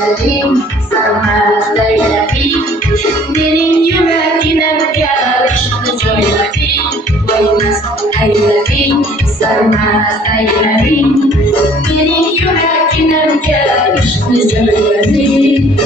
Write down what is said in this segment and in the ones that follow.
eyledin, sarmaz eyledin. Benim yüreğine yarıştı söyledin. Koymaz eyledin, sarmaz eyledin. Benim yüreğine yarıştı söyledin.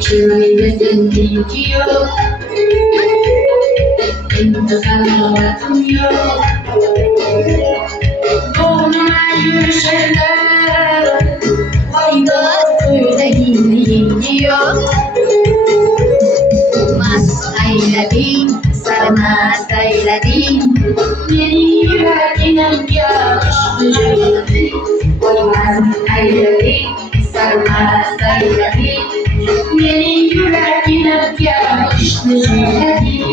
Çiğnesin diyor, intikamım yok. Boynuma yürüyüşler, fayda yüreğim diyor. Mas eyledin, sarmaz eyledin. Beni yüreğine yakıştı söyledin. Koymaz eyledin, sarmaz eyledin. Beni yüreğine yakıştı söyledin.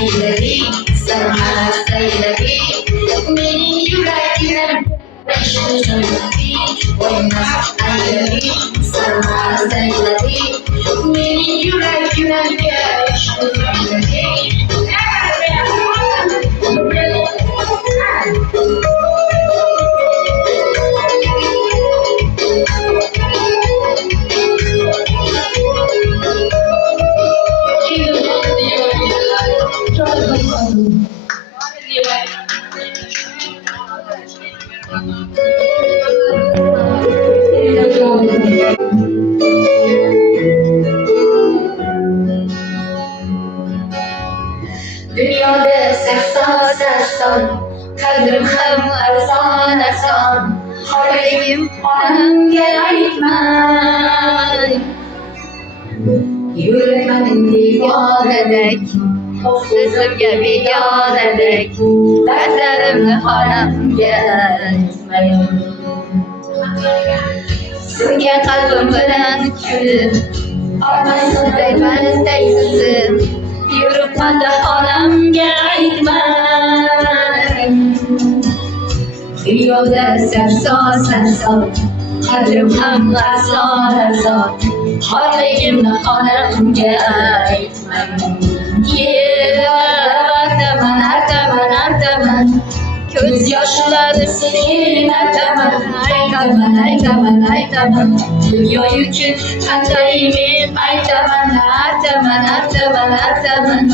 Eyledin, sarmaz eyledin. Beni yüreğine yakıştı söyledin. Koymaz eyledin, sarmaz eyledin. Beni yüreğine yakıştı söyledin. Dünyada sersan, kalbim hem ersan. Halim hangi aytmay. Yüreğim divanedek, sözümge biganedek. Dertlerimle halimge aytmay. Sizge kalbim bilen külüm, armaysın değmez değilsin. Yürüpmedi halimge aytmay. Dünyada sersan, kalbim hem ersan. Halimle halimge aytmay. Ertemen göz yaşları senin ertemen dünya yükün kaderimim ertemen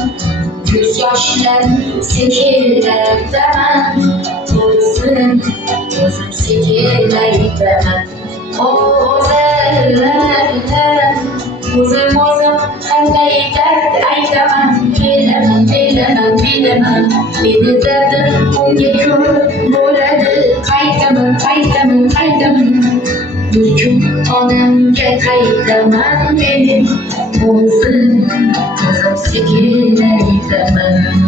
göz yaşları senin ertemen gözüm senin ertemen Uzun kalbey dert aytamam bilemem beni derdim yekun buladı kaytamam Yüküm onamca kaytamam benim uzun sekin aytamam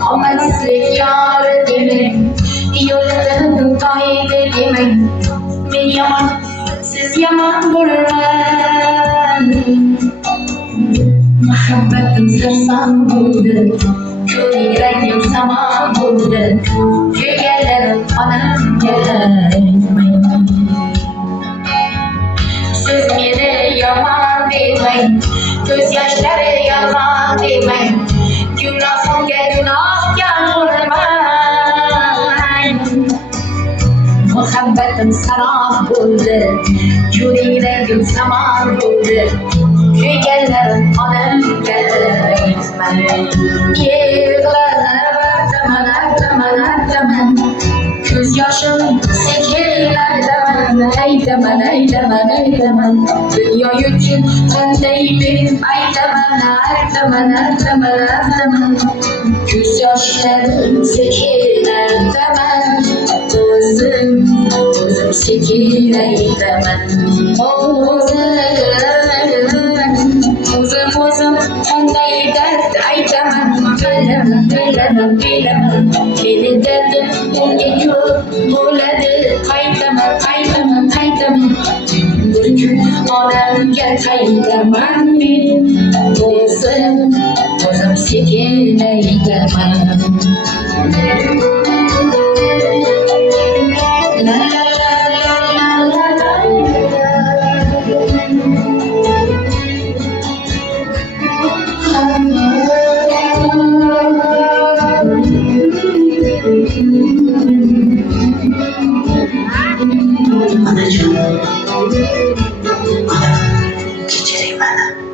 Amaslik yar demek, yollarını kaydedemek. Ben yaman, siz yaman vurman. Muhabbetim sersan buldu, kör yüreğim saman buldu. Gügellerim anam gelmeyin. Siz beni yaman demeyin, gözyaşları yaman demeyin. Günah songa günah vurman. muhabbetim saraf buldu. Gülü rengim saman buldu. Kuygenlerim hanım gelmem. Yığlar ardaman ardaman ardaman. Göz yaşım sekiler demen. Ey demen ey demen ey demen. Dünya için sendeydim. Ey demen her demen her demen her demen. Göz yaşlarım sekiler demen. Kızım sekiler demen. Kızım sendey dert. Ey demen bilemem bilemem bilemem. Beni derdim geçiyor buladı. Kaytamam kaytamam kaytamam. Bir gün alem gel kaytamam mi? Kızım sekine demem. La la la la la la Anacığım, ana, çiçeğim bana.